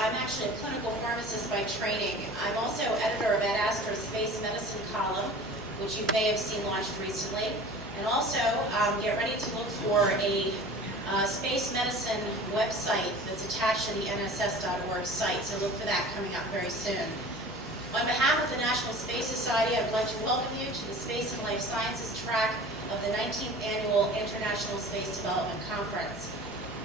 I'm actually a clinical pharmacist by training. I'm also editor of Ed Astor's Space Medicine column, which you may have seen launched recently. And also, get ready to look for a space medicine website that's attached to the NSS.org site, so look for that coming up very soon. On behalf of the National Space Society, I would like to welcome you to the Space and Life Sciences track of the 19th Annual International Space Development Conference.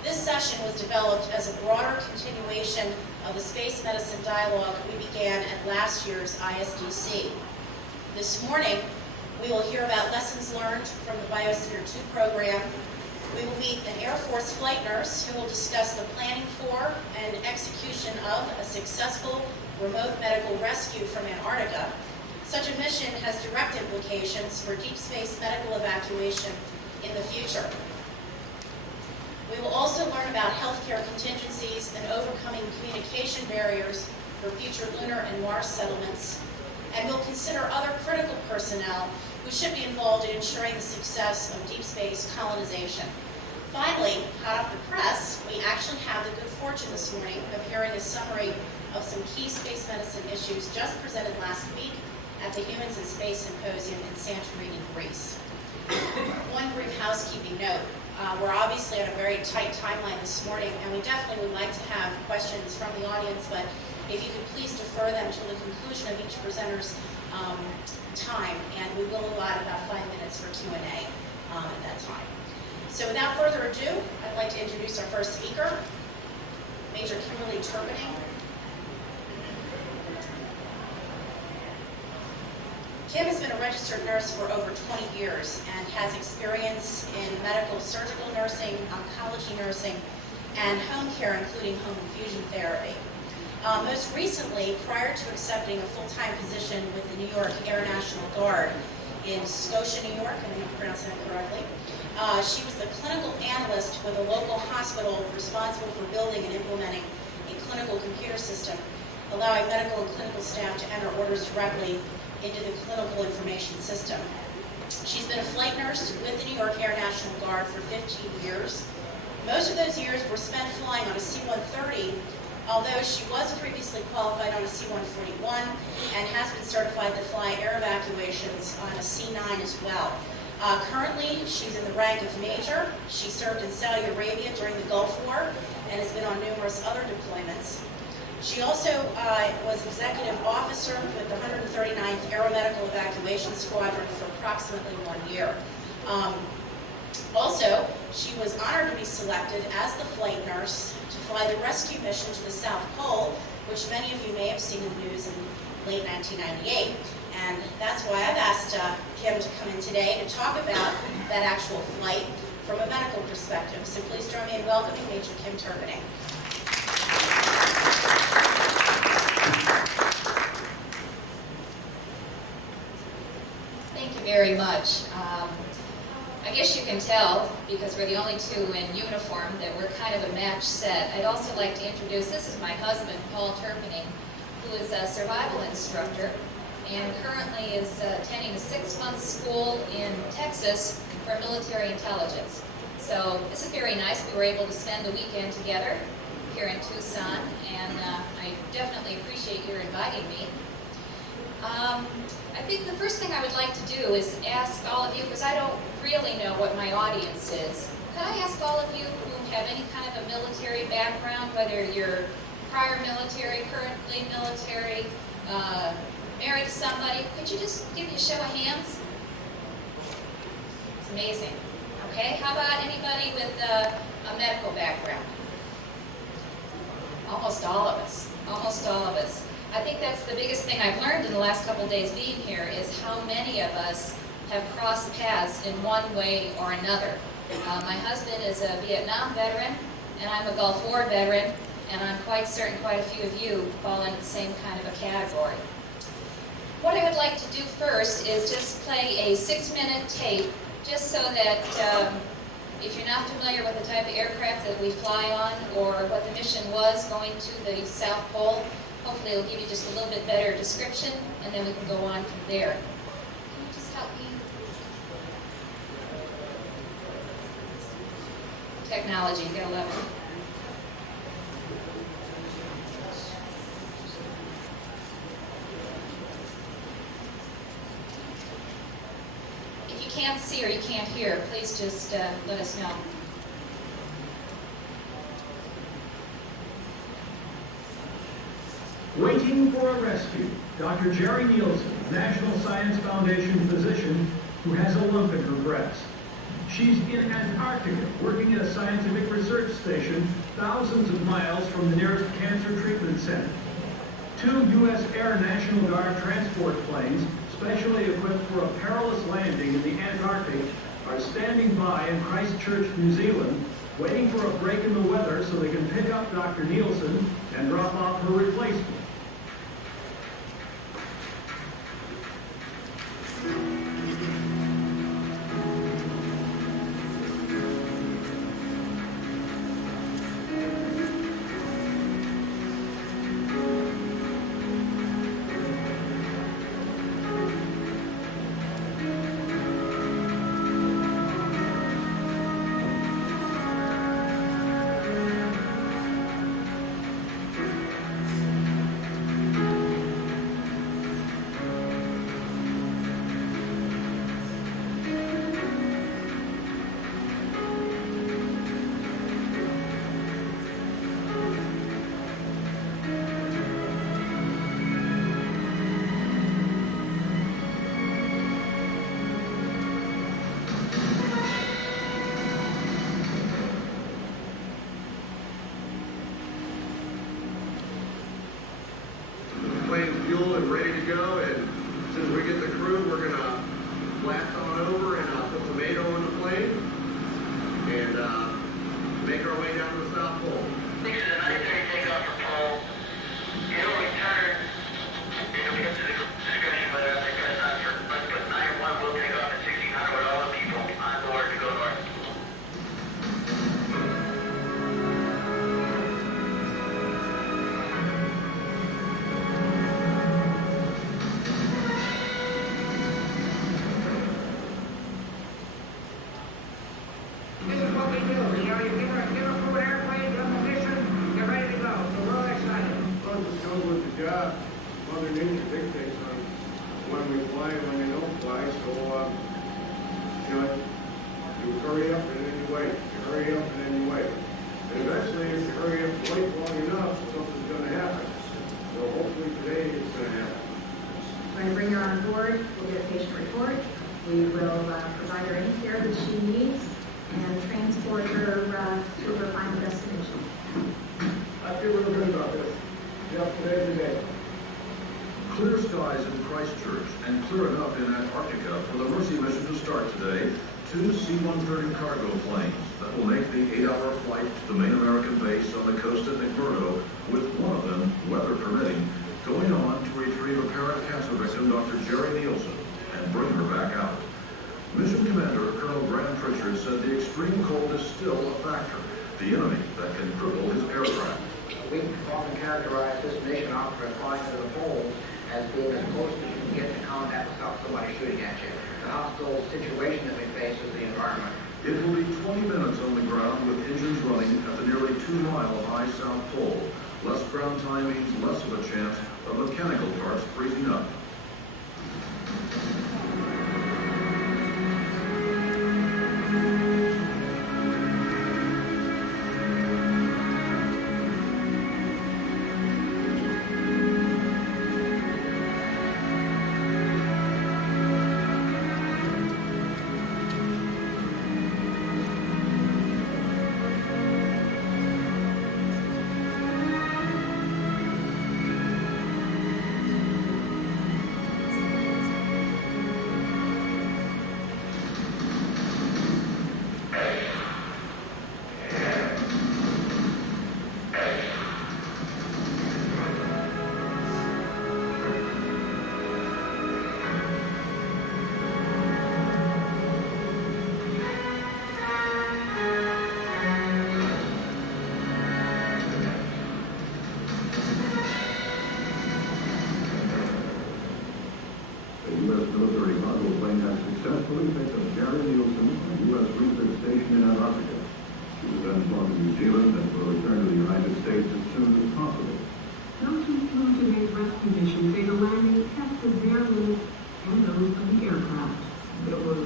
This session was developed as a broader continuation of the space medicine dialogue we began at last year's ISDC. This morning, we will hear about lessons learned from the Biosphere 2 program. We will meet an Air Force flight nurse who will discuss the planning for and execution of a successful remote medical rescue from Antarctica. Such a mission has direct implications for deep space medical evacuation in the future. We will also learn about healthcare contingencies and overcoming communication barriers for future lunar and Mars settlements. And we'll consider other critical personnel who should be involved in ensuring the success of deep space colonization. Finally, hot off the press, we actually have the good fortune this morning of hearing a summary of some key space medicine issues just presented last week at the Humans in Space Symposium in Santorini, Greece. One brief housekeeping note. We're obviously on a very tight timeline this morning, and we definitely would like to have questions from the audience, but if you could please defer them to the conclusion of each presenter's time, and we will allot about 5 minutes for Q&A at that time. So without further ado, I'd like to introduce our first speaker, Major Kimberly Terpening. Kim has been a registered nurse for over 20 years and has experience in medical surgical nursing, oncology nursing, and home care, including home infusion therapy. Most recently, prior to accepting a full-time position with the New York Air National Guard in Scotia, New York, I think I'm pronouncing that correctly, she was the clinical analyst with a local hospital responsible for building and implementing a clinical computer system, allowing medical and clinical staff to enter orders directly into the clinical information system. She's been a flight nurse with the New York Air National Guard for 15 years. Most of those years were spent flying on a C-130, although she was previously qualified on a C-141 and has been certified to fly air evacuations on a C-9 as well. Currently, she's in the rank of Major. She served in Saudi Arabia during the Gulf War and has been on numerous other deployments. She also was executive officer with the 139th Aeromedical Evacuation Squadron for approximately 1 year. Also, she was honored to be selected as the flight nurse to fly the rescue mission to the South Pole, which many of you may have seen in the news in late 1998. And that's why I've asked Kim to come in today to talk about that actual flight from a medical perspective. So please join me in welcoming Major Kim Terpening. Thank you very much. I guess you can tell, because we're the only two in uniform, that we're kind of a match set. I'd also like to introduce, this is my husband, Paul Terpening, who is a survival instructor and currently is attending a 6-month school in Texas for military intelligence. So this is very nice. We were able to spend the weekend together here in Tucson, and I definitely appreciate your inviting me. I think the first thing I would like to do is ask all of you, because I don't really know what my audience is. Could I ask all of you who have any kind of a military background, whether you're prior military, currently military, married to somebody, could you just give me a show of hands? It's amazing. Okay, how about anybody with a medical background? Almost all of us. Almost all of us. I think that's the biggest thing I've learned in the last couple of days being here is how many of us have crossed paths in one way or another. My husband is a Vietnam veteran, and I'm a Gulf War veteran, and I'm quite certain quite a few of you fall in the same kind of a category. What I would like to do first is just play a 6-minute tape, just so that if you're not familiar with the type of aircraft that we fly on or what the mission was going to the South Pole, hopefully it'll give you just a little bit better description, and then we can go on from there. Can you just help me? Technology, you gotta love it. can't see or you can't hear, please just let us know. Waiting for a rescue, Dr. Jerry Nielsen, National Science Foundation physician who has a lump in her breast. She's in Antarctica, working at a scientific research station thousands of miles from the nearest cancer treatment center. 2 U.S. Air National Guard transport planes, specially equipped for a perilous landing in the Antarctic, are standing by in Christchurch, New Zealand, waiting for a break in the weather so they can pick up Dr. Nielsen and drop off her replacement. Fuel and ready to go, and as soon as we get the crew, we're gonna blast on over and put some tomato on the plane and make our way down to the South Pole. This is a nice day to take off the pole. It'll return. It'll be up to the discretion whether they press on for, but 9-1 will take off at 1600 with all the people on board to go north. This is what we do, you know, you give a crew an airplane, give them a mission, you're ready to go, so we're all excited. Well, it just goes with the job. Mother Nature dictates on when we fly and when they don't fly, so, you know, you hurry up and then you wait. You hurry up and then you wait. And eventually, if you hurry up and wait long enough, something's gonna happen. So hopefully today it's gonna happen. We're going to bring her on board, we'll get a patient report, we will provide her any care that she needs, and transport her to her final destination. I feel real good about this. Be up today every day. Clear skies in Christchurch and clear enough in Antarctica for the Mercy mission to start today. 2 C-130 cargo planes that will make the 8-hour flight to the main American base on the coast at McMurdo, with one of them, weather permitting, going on to retrieve apparent cancer victim Dr. Jerry Nielsen and bring her back out. Mission Commander Colonel Graham Pritchard said the extreme cold is still a factor, the enemy that can cripple his aircraft. We often characterize this mission after flying to the pole as being as close as you can get to combat without somebody shooting at you. The hostile situation that we face is the environment. It will be 20 minutes on the ground with engines running at the nearly 2-mile-high South Pole. Less ground time means less of a chance of mechanical parts freezing up. U.S. military cargo plane has successfully picked up Jerry Nielsen from a U.S. research station in Antarctica. She was then flown to New Zealand and will return to the United States as soon as possible. Those who flew today's rescue mission say the landing tested their limits and those of the aircraft. It was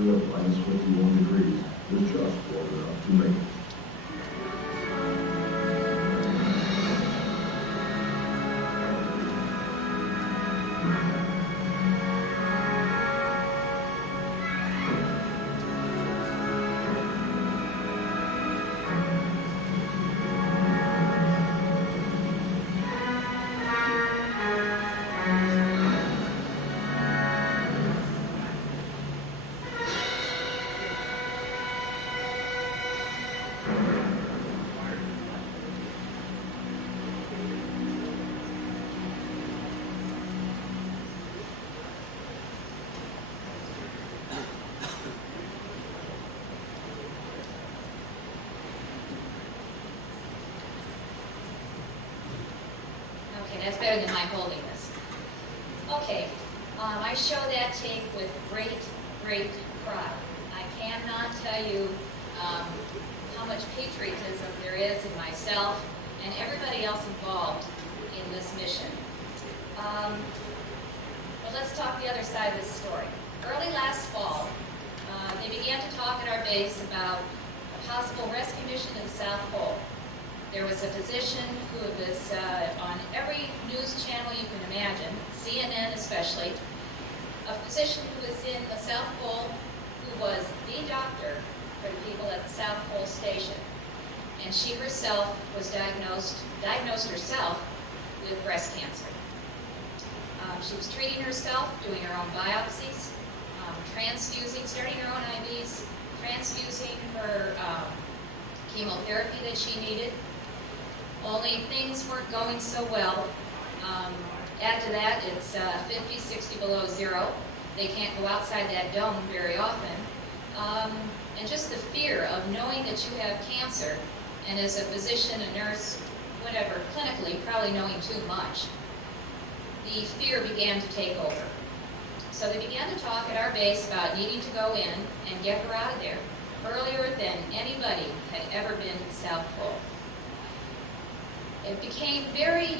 temperature of -51 degrees is just warm enough to make it. Okay, that's better than my holding this. Okay, I show that tape with great, great pride. I cannot tell you how much patriotism there is in myself and everybody else involved in this mission. But let's talk the other side of this story. Early last fall, they began to talk at our base about a possible rescue mission to the South Pole. There was a physician who was on every news channel you can imagine, CNN especially, a physician who was in the South Pole who was the doctor for the people at the South Pole station. And she herself was diagnosed herself with breast cancer. She was treating herself, doing her own biopsies, transfusing, starting her own IVs, transfusing her chemotherapy that she needed. Only things weren't going so well. Add to that, it's 50, 60 below zero. They can't go outside that dome very often. And just the fear of knowing that you have cancer, and as a physician, a nurse, whatever, clinically, probably knowing too much, the fear began to take over. So they began to talk at our base about needing to go in and get her out of there earlier than anybody had ever been to the South Pole. It became very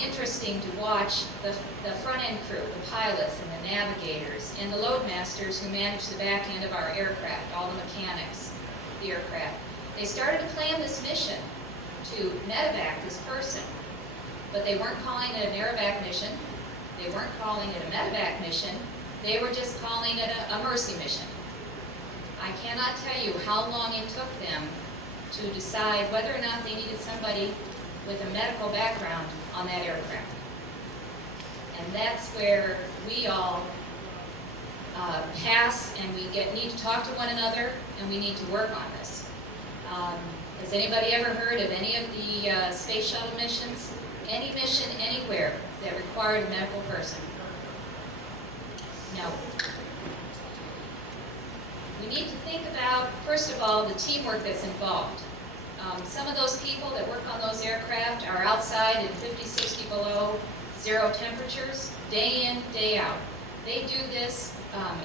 interesting to watch the front-end crew, the pilots and the navigators, and the loadmasters who managed the back end of our aircraft, all the mechanics, the aircraft. They started to plan this mission to medevac this person, but they weren't calling it an aerovac mission. They weren't calling it a medevac mission. They were just calling it a mercy mission. I cannot tell you how long it took them to decide whether or not they needed somebody with a medical background on that aircraft. And that's where we all pass, and we need to talk to one another, and we need to work on this. Has anybody ever heard of any of the space shuttle missions? Any mission anywhere that required a medical person? No. We need to think about, first of all, the teamwork that's involved. Some of those people that work on those aircraft are outside in 50, 60 below zero temperatures, day in, day out. They do this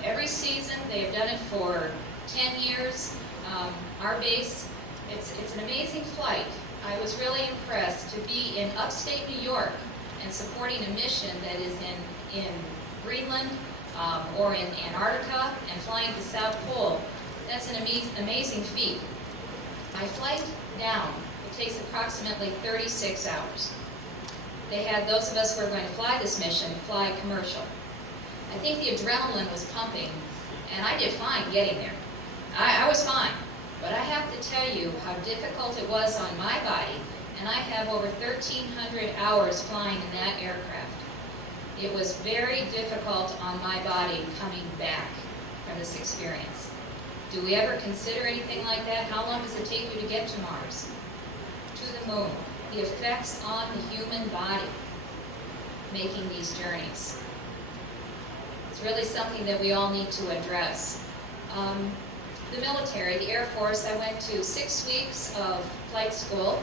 every season. They've done it for 10 years. Our base, it's an amazing flight. I was really impressed to be in upstate New York and supporting a mission that is in Greenland or in Antarctica and flying to the South Pole. That's an amazing feat. My flight down, it takes approximately 36 hours. They had those of us who were going to fly this mission fly commercial. I think the adrenaline was pumping, and I did fine getting there. I was fine, but I have to tell you how difficult it was on my body, and I have over 1,300 hours flying in that aircraft. It was very difficult on my body coming back from this experience. Do we ever consider anything like that? How long does it take you to get to Mars? To the moon? The effects on the human body making these journeys. It's really something that we all need to address. The military, the Air Force, I went to 6 weeks of flight school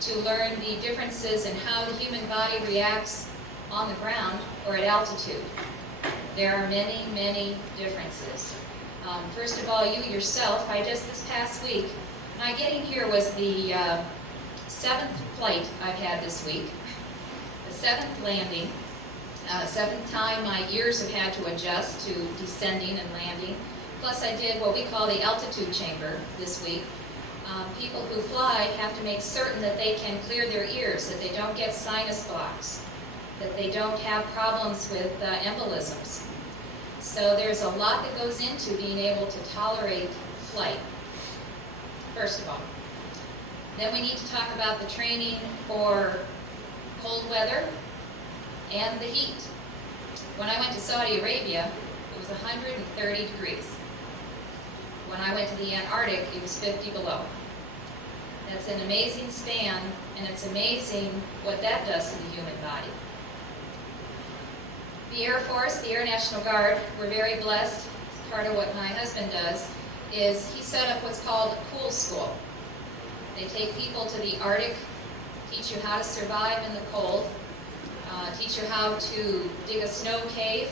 to learn the differences in how the human body reacts on the ground or at altitude. There are many, many differences. First of all, you yourself, this past week, my getting here was the 7th flight I've had this week, the 7th landing, 7th time my ears have had to adjust to descending and landing. Plus I did what we call the altitude chamber this week. People who fly have to make certain that they can clear their ears, that they don't get sinus blocks, that they don't have problems with embolisms. So there's a lot that goes into being able to tolerate flight, first of all. Then we need to talk about the training for cold weather and the heat. When I went to Saudi Arabia, it was 130 degrees. When I went to the Antarctic, it was 50 below. That's an amazing span, and it's amazing what that does to the human body. The Air Force, the Air National Guard, we're very blessed. Part of what my husband does is he set up what's called a cool school. They take people to the Arctic, teach you how to survive in the cold, teach you how to dig a snow cave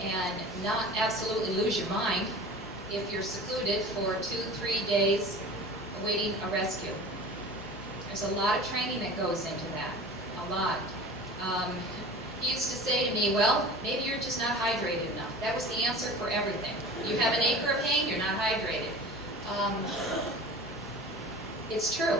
and not absolutely lose your mind if you're secluded for 2-3 days awaiting a rescue. There's a lot of training that goes into that, a lot. He used to say to me, well, maybe you're just not hydrated enough. That was the answer for everything. You have an acre of hay, you're not hydrated. It's true.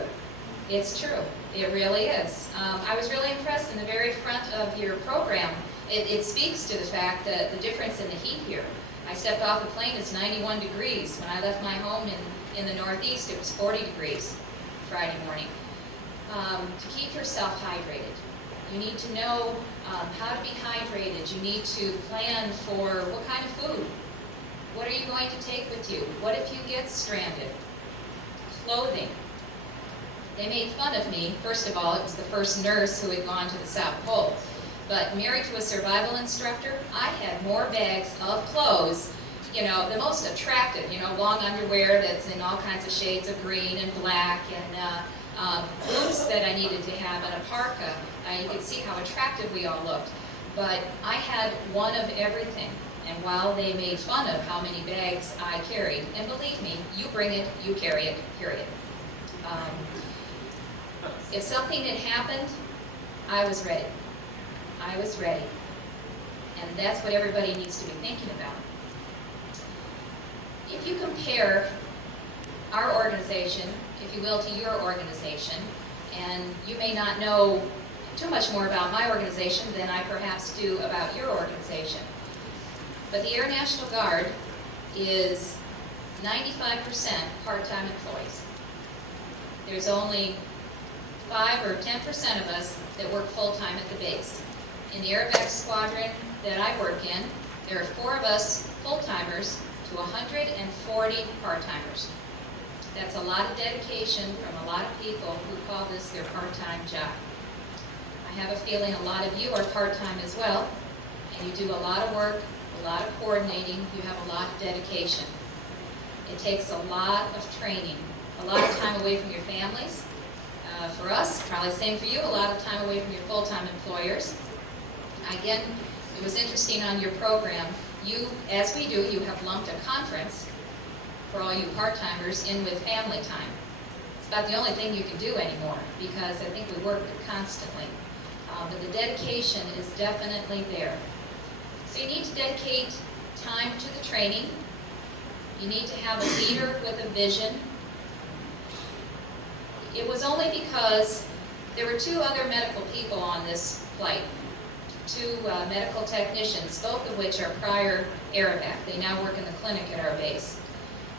It's true. It really is. I was really impressed in the very front of your program. It speaks to the fact that the difference in the heat here. I stepped off the plane, it's 91 degrees. When I left my home in the Northeast, it was 40 degrees Friday morning. To keep yourself hydrated, you need to know how to be hydrated. You need to plan for what kind of food. What are you going to take with you? What if you get stranded? Clothing. They made fun of me. First of all, it was the first nurse who had gone to the South Pole. But married to a survival instructor, I had more bags of clothes, you know, the most attractive, you know, long underwear that's in all kinds of shades of green and black, and boots that I needed to have, and a parka. You could see how attractive we all looked. But I had one of everything. And while they made fun of how many bags I carried, and believe me, you bring it, you carry it, period. If something had happened, I was ready. I was ready. And that's what everybody needs to be thinking about. If you compare our organization, if you will, to your organization, and you may not know too much more about my organization than I perhaps do about your organization, but the Air National Guard is 95% part-time employees. There's only 5 or 10% of us that work full-time at the base. In the Aerobatic Squadron that I work in, there are 4 of us full-timers to 140 part-timers. That's a lot of dedication from a lot of people who call this their part-time job. I have a feeling a lot of you are part-time as well, and you do a lot of work, a lot of coordinating, you have a lot of dedication. It takes a lot of training, a lot of time away from your families. For us, probably the same for you, a lot of time away from your full-time employers. Again, it was interesting on your program, you, as we do, you have lumped a conference for all you part-timers in with family time. It's about the only thing you can do anymore because I think we work constantly. But the dedication is definitely there. So you need to dedicate time to the training. You need to have a leader with a vision. It was only because there were 2 other medical people on this flight, 2 medical technicians, both of which are prior Aerovac. They now work in the clinic at our base.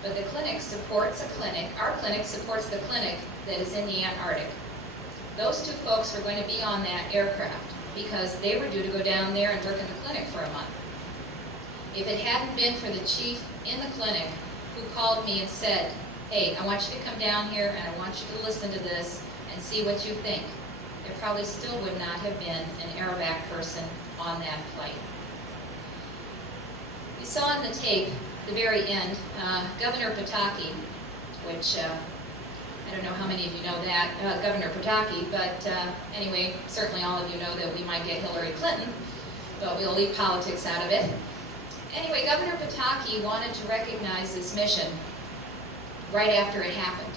But the clinic supports a clinic, our clinic supports the clinic that is in the Antarctic. Those 2 folks were going to be on that aircraft because they were due to go down there and work in the clinic for a month. If it hadn't been for the chief in the clinic who called me and said, hey, I want you to come down here and I want you to listen to this and see what you think, there probably still would not have been an Aerovac person on that flight. You saw in the tape, the very end, Governor Pataki, which I don't know how many of you know that, Governor Pataki, but anyway, certainly all of you know that we might get Hillary Clinton, but we'll leave politics out of it. Anyway, Governor Pataki wanted to recognize this mission right after it happened.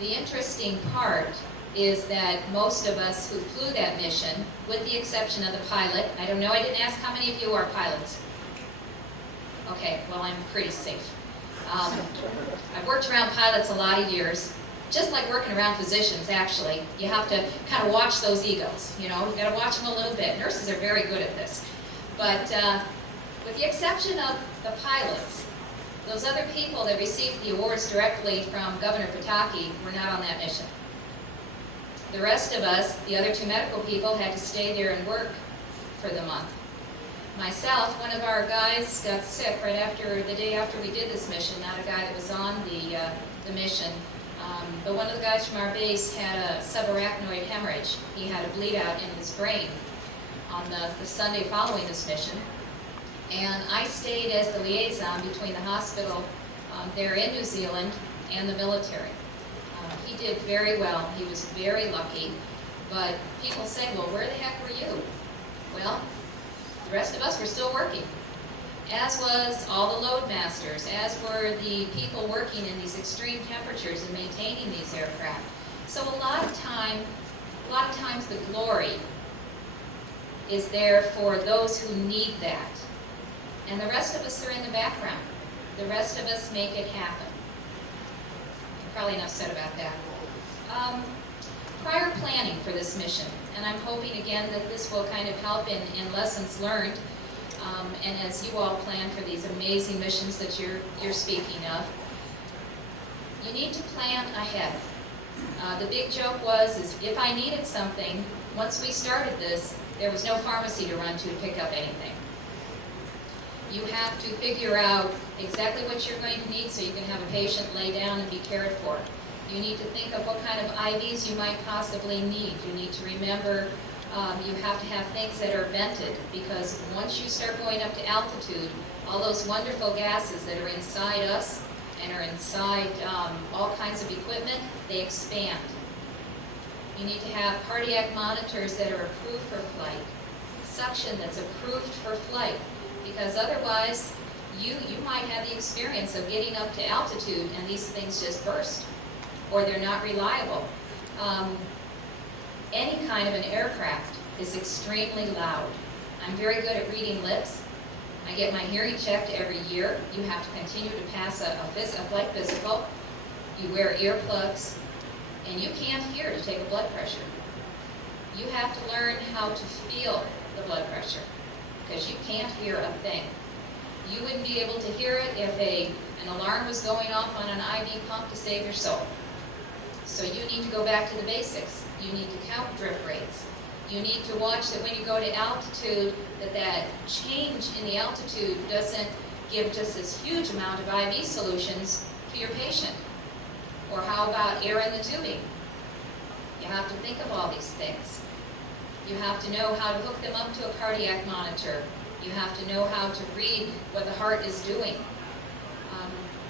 The interesting part is that most of us who flew that mission, with the exception of the pilot, I don't know, I didn't ask how many of you are pilots. Okay, well, I'm pretty safe. I've worked around pilots a lot of years, just like working around physicians, actually. You have to kind of watch those egos, you know, you've got to watch them a little bit. Nurses are very good at this. But with the exception of the pilots, those other people that received the awards directly from Governor Pataki were not on that mission. The rest of us, the other 2 medical people, had to stay there and work for the month. Myself, one of our guys got sick right after, the day after we did this mission, not a guy that was on the mission, but one of the guys from our base had a subarachnoid hemorrhage. He had a bleed out in his brain on the Sunday following this mission. And I stayed as the liaison between the hospital there in New Zealand and the military. He did very well. He was very lucky. But people say, well, where the heck were you? Well, the rest of us were still working, as was all the load masters, as were the people working in these extreme temperatures and maintaining these aircraft. So a lot of times the glory is there for those who need that. And the rest of us are in the background. The rest of us make it happen. Probably enough said about that. Prior planning for this mission, and I'm hoping again that this will kind of help in lessons learned, and as you all plan for these amazing missions that you're speaking of, you need to plan ahead. The big joke is if I needed something, once we started this, there was no pharmacy to run to pick up anything. You have to figure out exactly what you're going to need so you can have a patient lay down and be cared for. You need to think of what kind of IVs you might possibly need. You need to remember you have to have things that are vented, because once you start going up to altitude, all those wonderful gases that are inside us and are inside all kinds of equipment, they expand. You need to have cardiac monitors that are approved for flight, suction that's approved for flight, because otherwise you might have the experience of getting up to altitude and these things just burst, or they're not reliable. Any kind of an aircraft is extremely loud. I'm very good at reading lips. I get my hearing checked every year. You have to continue to pass a flight physical. You wear earplugs, and you can't hear to take a blood pressure. You have to learn how to feel the blood pressure, because you can't hear a thing. You wouldn't be able to hear it if an alarm was going off on an IV pump to save your soul. So you need to go back to the basics. You need to count drip rates. You need to watch that when you go to altitude, that change in the altitude doesn't give just this huge amount of IV solutions to your patient. Or how about air in the tubing? You have to think of all these things. You have to know how to hook them up to a cardiac monitor. You have to know how to read what the heart is doing.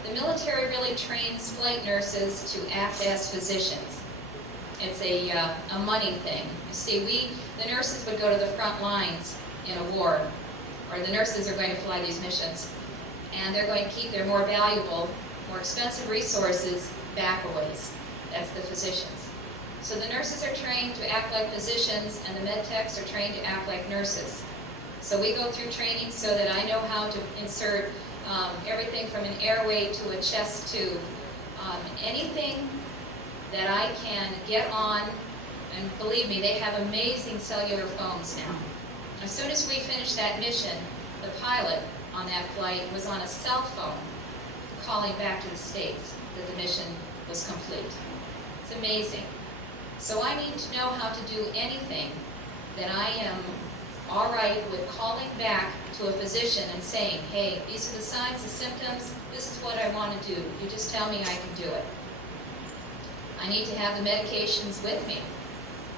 The military really trains flight nurses to act as physicians. It's a money thing. You see, the nurses would go to the front lines in a war, or the nurses are going to fly these missions, and they're going to keep their more valuable, more expensive resources back a ways. That's the physicians. So the nurses are trained to act like physicians, and the med techs are trained to act like nurses. So we go through training so that I know how to insert everything from an airway to a chest tube, anything that I can get on, and believe me, they have amazing cellular phones now. As soon as we finished that mission, the pilot on that flight was on a cell phone calling back to the States that the mission was complete. It's amazing. So I need to know how to do anything that I am all right with calling back to a physician and saying, hey, these are the signs, the symptoms, this is what I want to do. You just tell me I can do it. I need to have the medications with me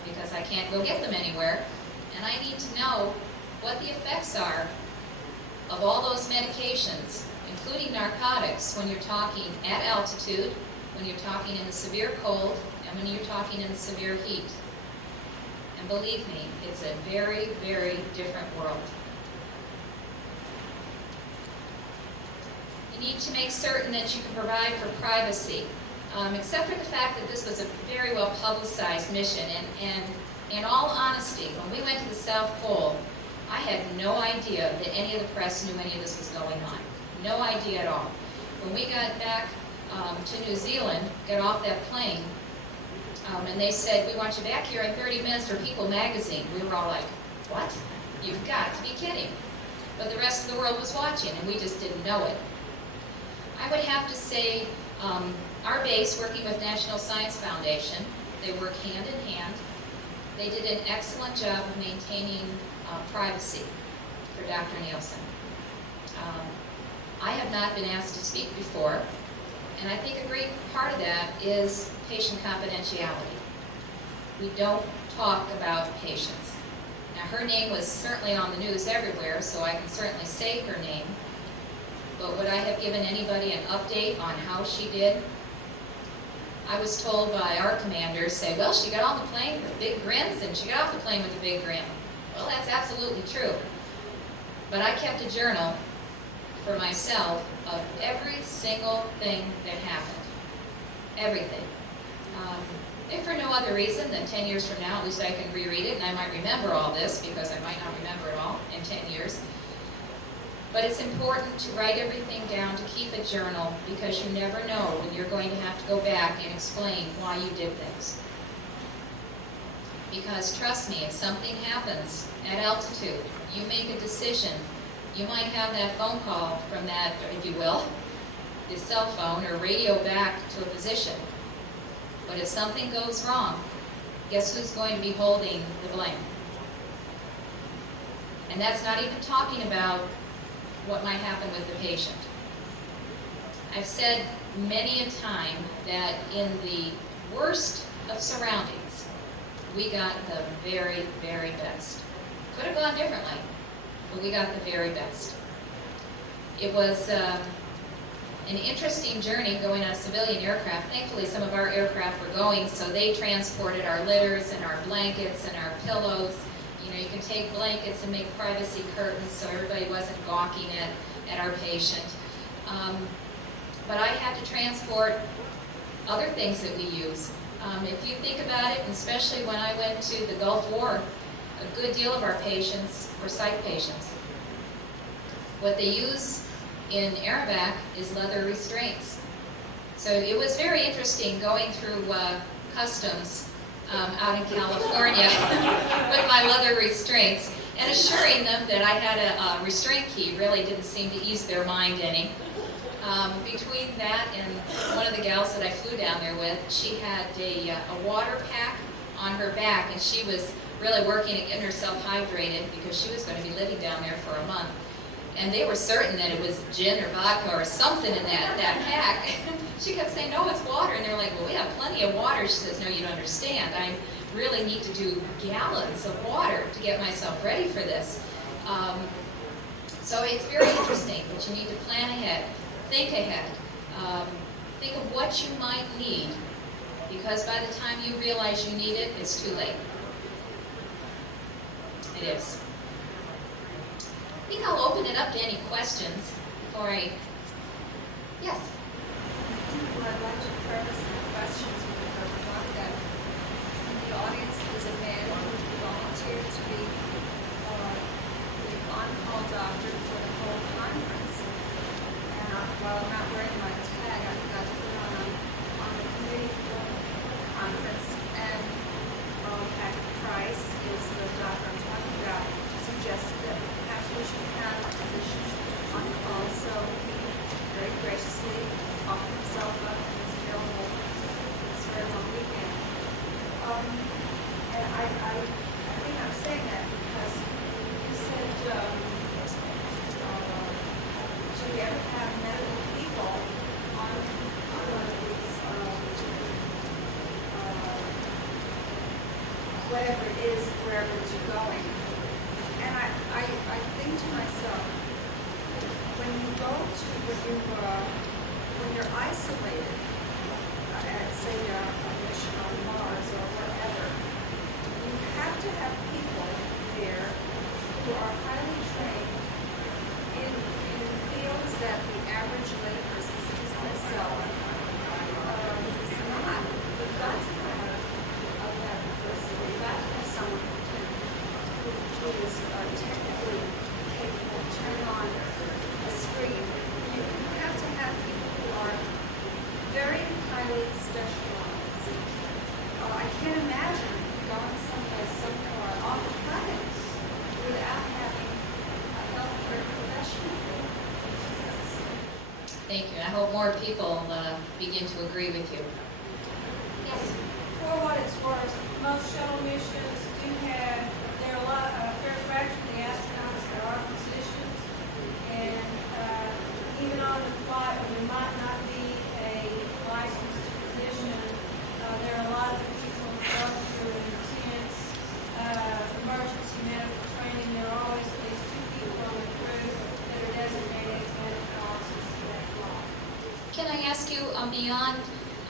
because I can't go get them anywhere. And I need to know what the effects are of all those medications, including narcotics, when you're talking at altitude, when you're talking in the severe cold, and when you're talking in the severe heat. And believe me, it's a very, very different world. You need to make certain that you can provide for privacy, except for the fact that this was a very well publicized mission. And in all honesty, when we went to the South Pole, I had no idea that any of the press knew any of this was going on. No idea at all. When we got back to New Zealand, got off that plane, and they said, we want you back here in 30 minutes for People magazine. We were all like, what? You've got to be kidding. But the rest of the world was watching, and we just didn't know it. I would have to say, our base, working with National Science Foundation, they work hand in hand. They did an excellent job of maintaining privacy for Dr. Nielsen. I have not been asked to speak before, and I think a great part of that is patient confidentiality. We don't talk about patients. Now, her name was certainly on the news everywhere, so I can certainly say her name. But would I have given anybody an update on how she did? I was told by our commanders, say, well, she got on the plane with big grins, and she got off the plane with a big grin. Well, that's absolutely true. But I kept a journal for myself of every single thing that happened. Everything. If for no other reason than 10 years from now, at least I can reread it, and I might remember all this, because I might not remember it all in 10 years. But it's important to write everything down, to keep a journal, because you never know when you're going to have to go back and explain why you did things. Because trust me, if something happens at altitude, you make a decision, you might have that phone call from that, if you will, the cell phone or radio back to a physician. But if something goes wrong, guess who's going to be holding the blame? And that's not even talking about what might happen with the patient. I've said many a time that in the worst of surroundings, we got the very, very best. Could have gone differently, but we got the very best. It was an interesting journey going on a civilian aircraft. Thankfully, some of our aircraft were going, so they transported our litters and our blankets and our pillows. You know, you can take blankets and make privacy curtains so everybody wasn't gawking at our patient. But I had to transport other things that we use. If you think about it, and especially when I went to the Gulf War, a good deal of our patients were psych patients. What they use in Aerovac is leather restraints. So it was very interesting going through customs out in California with my leather restraints, and assuring them that I had a restraint key really didn't seem to ease their mind any. Between that and one of the gals that I flew down there with, she had a water pack on her back, and she was really working at getting herself hydrated because she was going to be living down there for a month. And they were certain that it was gin or vodka or something in that pack. She kept saying, no, it's water. And they're like, well, we have plenty of water. She says, no, you don't understand. I really need to do gallons of water to get myself ready for this. So it's very interesting, but you need to plan ahead, think ahead, think of what you might need, because by the time you realize you need it, it's too late. It is. I think I'll open it up to any questions before I, yes? Well, I'd like to preface the questions with the thought that the audience is a man who volunteered to be the on-call doctor for the whole conference. And while I'm not wearing my tag, I got to put on the committee for the conference. And Patrick Price is the doctor I'm talking about, suggested that perhaps we should have a physician on call. So he very graciously offered himself up and was available this very long weekend. And I think I'm saying that because you said, do we ever have medical people on one of these, whatever it is, wherever it is you're going? And I think to myself, when you go to, when you're isolated, at say a mission on Mars or wherever, you have to have people there who are highly trained in fields that the average layperson, such as myself, is not. We've got to have a lab person. We've got to have someone who is technically capable of turning on a screen, Thank you. I hope more people begin to agree with you. Yes? For what it's worth, most shuttle missions do have, there are a lot, a fair fraction of the astronauts that are physicians, and even on the flight when there might not be a licensed physician, there are a lot of people who go through intense emergency medical training. There are always at least 2 people on the crew that are designated medical officers for that flight. Can I ask you, beyond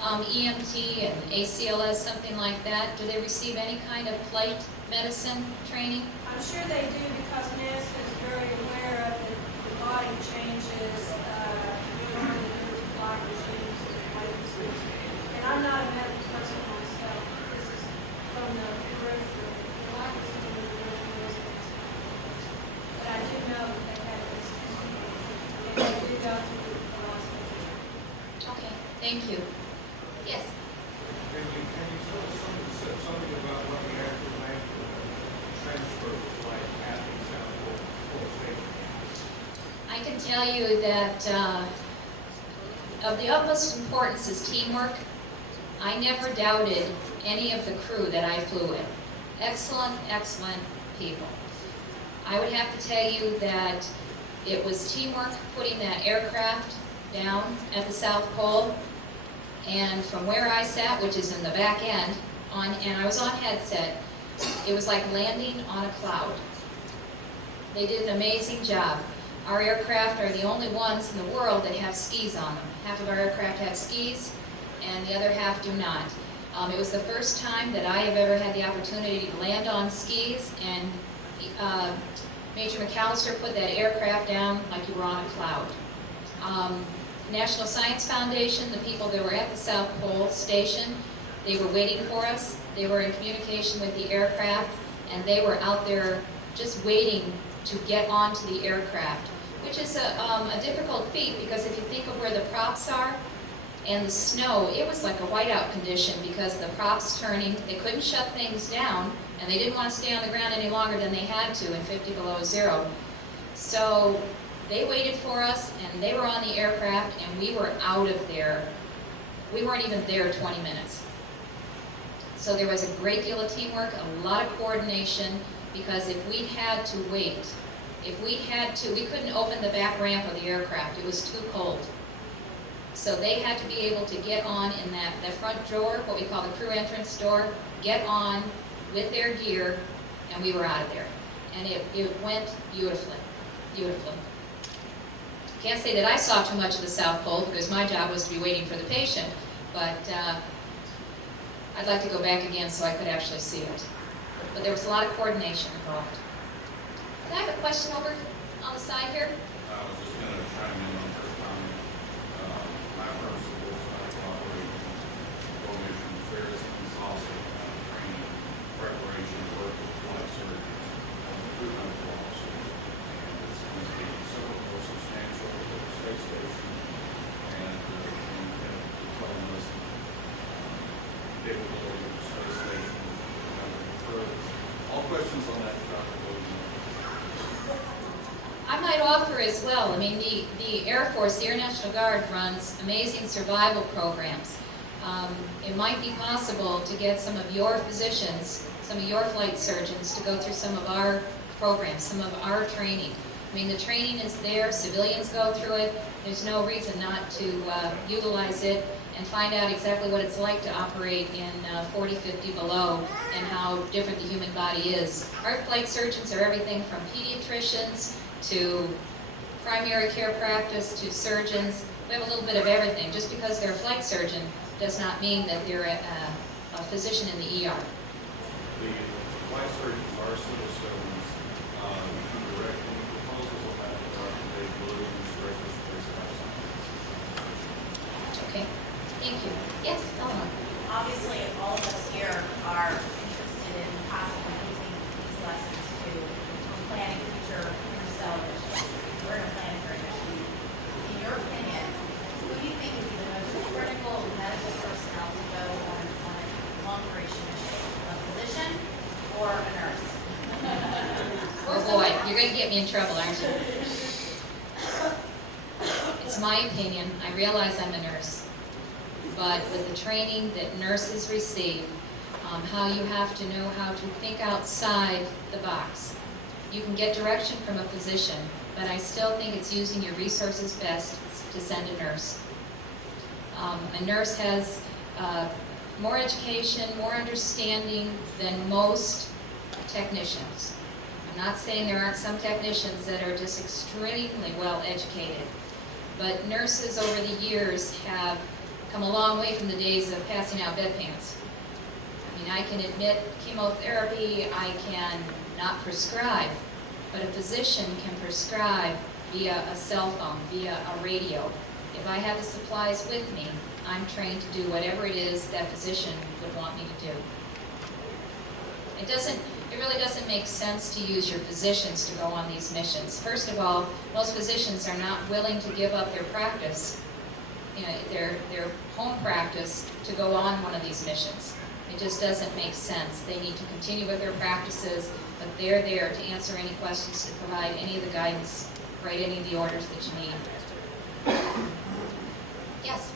EMT and ACLS, something like that, do they receive any kind of flight medicine training? I'm sure they do because NASA is very aware of the body changes during the different flight regimes and places. And I'm not a medical person myself. This is from the periphery. The life is from the periphery. But I do know that they have this and they do go through the hospital. Okay, thank you. Yes? Can you tell us something about what the actual length of the transfer was like at the South Pole Station? I can tell you that of the utmost importance is teamwork. I never doubted any of the crew that I flew with. Excellent, excellent people. I would have to tell you that it was teamwork putting that aircraft down at the South Pole. And from where I sat, which is in the back end, and I was on headset, it was like landing on a cloud. They did an amazing job. Our aircraft are the only ones in the world that have skis on them. Half of our aircraft have skis, and the other half do not. It was the first time that I have ever had the opportunity to land on skis, and Major McAllister put that aircraft down like you were on a cloud. National Science Foundation, the people that were at the South Pole Station, they were waiting for us. They were in communication with the aircraft, and they were out there just waiting to get onto the aircraft, which is a difficult feat because if you think of where the props are and the snow, it was like a whiteout condition because the props turning, they couldn't shut things down, and they didn't want to stay on the ground any longer than they had to in 50 below zero. So they waited for us, and they were on the aircraft, and we were out of there. We weren't even there 20 minutes. So there was a great deal of teamwork, a lot of coordination, because if we'd had to wait, we couldn't open the back ramp of the aircraft. It was too cold. So they had to be able to get on in that front door, what we call the crew entrance door, get on with their gear, and we were out of there. And it went beautifully, beautifully. Can't say that I saw too much of the South Pole because my job was to be waiting for the patient, but I'd like to go back again so I could actually see it. But there was a lot of coordination involved. Can I have a question over on the side here? I was just going to chime in on her comment. My first was operating coordination affairs and also training, preparation, work with flight surgeons, crew medical officers, and it's going to be somewhat more substantial with the space station and telling us capability of the space station, all questions on that topic. I might offer as well, I mean, the Air Force, the Air National Guard runs amazing survival programs. It might be possible to get some of your physicians, some of your flight surgeons to go through some of our programs, some of our training. I mean, the training is there, civilians go through it, there's no reason not to utilize it and find out exactly what it's like to operate in 40, 50 below and how different the human body is. Our flight surgeons are everything from pediatricians to primary care practice to surgeons. We have a little bit of everything. Just because they're a flight surgeon does not mean that they're a physician in the ER. The flight surgeons are civil servants. You can direct any proposals on that they believe in directors space outside. Okay, thank you. Yes, Eleanor. Obviously, all of us here are interested in possibly using these lessons to planning future interstellar missions. We're in a planetary mission. In your opinion, who do you think would be the most critical medical personnel to go on a long duration mission? A physician or a nurse? Oh boy, you're going to get me in trouble, aren't you? It's just my opinion. I realize I'm a nurse. But with the training that nurses receive, how you have to know how to think outside the box. You can get direction from a physician, but I still think it's using your resources best to send a nurse. A nurse has more education, more understanding than most technicians. I'm not saying there aren't some technicians that are just extremely well educated, but nurses over the years have come a long way from the days of passing out bedpans. I mean, I can admit chemotherapy, I can not prescribe, but a physician can prescribe via a cell phone, via a radio. If I have the supplies with me, I'm trained to do whatever it is that physician would want me to do. It really doesn't make sense to use your physicians to go on these missions. First of all, most physicians are not willing to give up their practice, their home practice, to go on one of these missions. It just doesn't make sense. They need to continue with their practices, but they're there to answer any questions, to provide any of the guidance, write any of the orders that you need. Yes?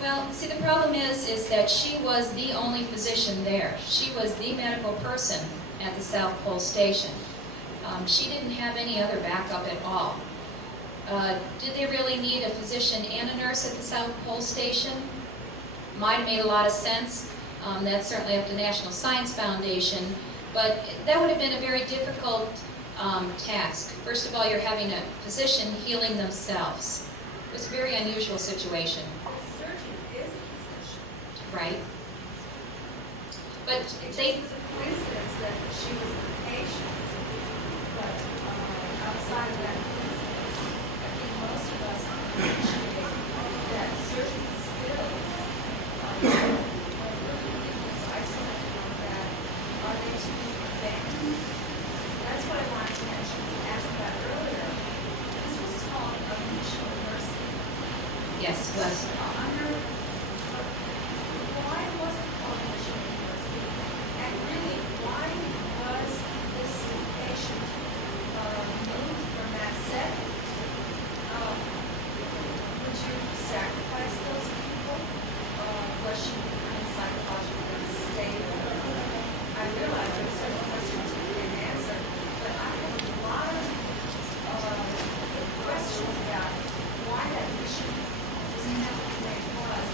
Well, see, the problem is that she was the only physician there. She was the medical person at the South Pole Station. She didn't have any other backup at all. Did they really need a physician and a nurse at the South Pole Station? Might have made a lot of sense. That's certainly up to National Science Foundation, but that would have been a very difficult task. First of all, you're having a physician healing themselves. It was a very unusual situation. Right. But they... It was a coincidence that she was the patient, but outside of that coincidence, I think most of us appreciate that certain skills when people isolated on that, are they to be abandoned? That's what I wanted to mention. We asked that earlier. This was called a mutual nursing. Yes, it was. Why was it called mutual nursing? And really, why was this patient moved from that setting? Would you sacrifice those people? Was she becoming psychologically stable? I realize there are several questions you didn't answer, but I have a lot of questions about why that mission doesn't have to be made was.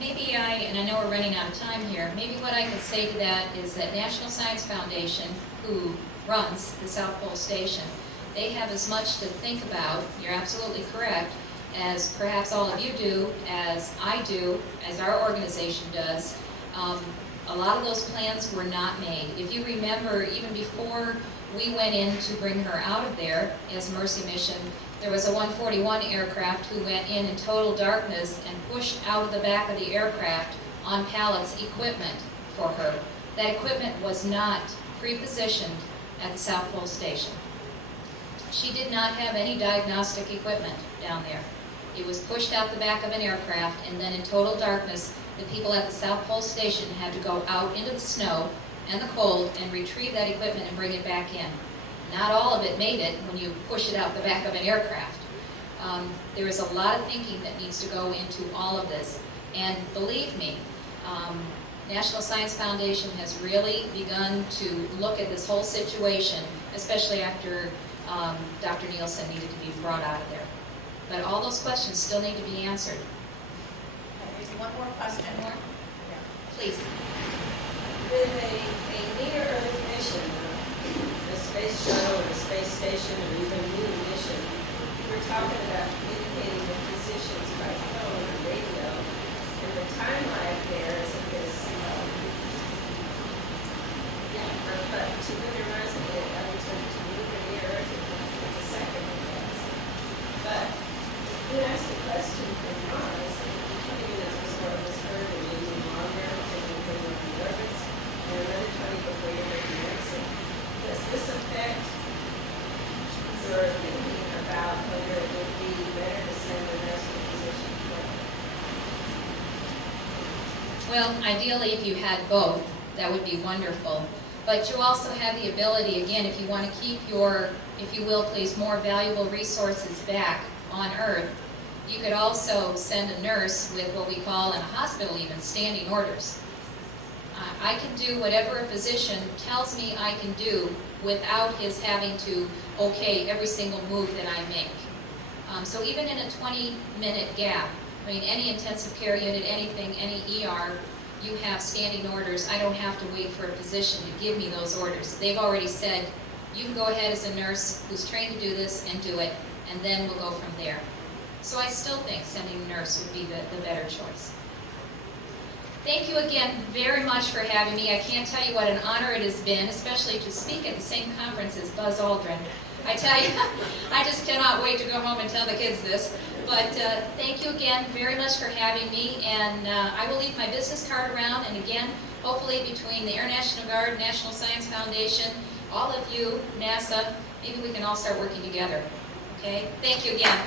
Maybe and I know we're running out of time here, maybe what I could say to that is that National Science Foundation, who runs the South Pole Station, they have as much to think about, you're absolutely correct, as perhaps all of you do, as I do, as our organization does. A lot of those plans were not made. If you remember, even before we went in to bring her out of there as Mercy Mission, there was a 141 aircraft who went in total darkness and pushed out of the back of the aircraft on pallets equipment for her. That equipment was not pre-positioned at the South Pole Station. She did not have any diagnostic equipment down there. It was pushed out the back of an aircraft, and then in total darkness, the people at the South Pole Station had to go out into the snow and the cold and retrieve that equipment and bring it back in. Not all of it made it when you push it out the back of an aircraft. There is a lot of thinking that needs to go into all of this. And believe me, National Science Foundation has really begun to look at this whole situation, especially after Dr. Nielsen needed to be brought out of there. But all those questions still need to be answered. There's one more question. More? Please. With a near Earth mission, the space shuttle or the space station or even moon mission, we're talking about communicating with physicians by phone or radio, and the time lag there is but to linearize it, to move it near Earth, it's a second guess. But you asked a question from Mars, coming in as a sort of this heard and using longer, and you're nervous, and another 20 before you're ready were thinking about whether it would be better to send a nursing position to Well, ideally, if you had both, that would be wonderful. But you also have the ability, again, if you want to keep your, if you will, please, more valuable resources back on Earth, you could also send a nurse with what we call in a hospital even standing orders. I can do whatever a physician tells me I can do without his having to okay every single move that I make. So even in a 20-minute gap, I mean, any intensive care unit, anything, any ER, you have standing orders. I don't have to wait for a physician to give me those orders. They've already said, you can go ahead as a nurse who's trained to do this and do it, and then we'll go from there. So I still think sending a nurse would be the better choice. Thank you again very much for having me. I can't tell you what an honor it has been, especially to speak at the same conference as Buzz Aldrin. I tell you, I just cannot wait to go home and tell the kids this. But thank you again very much for having me, and I will leave my business card around, and again, hopefully between the Air National Guard, National Science Foundation, all of you, NASA, maybe we can all start working together. Okay? Thank you again.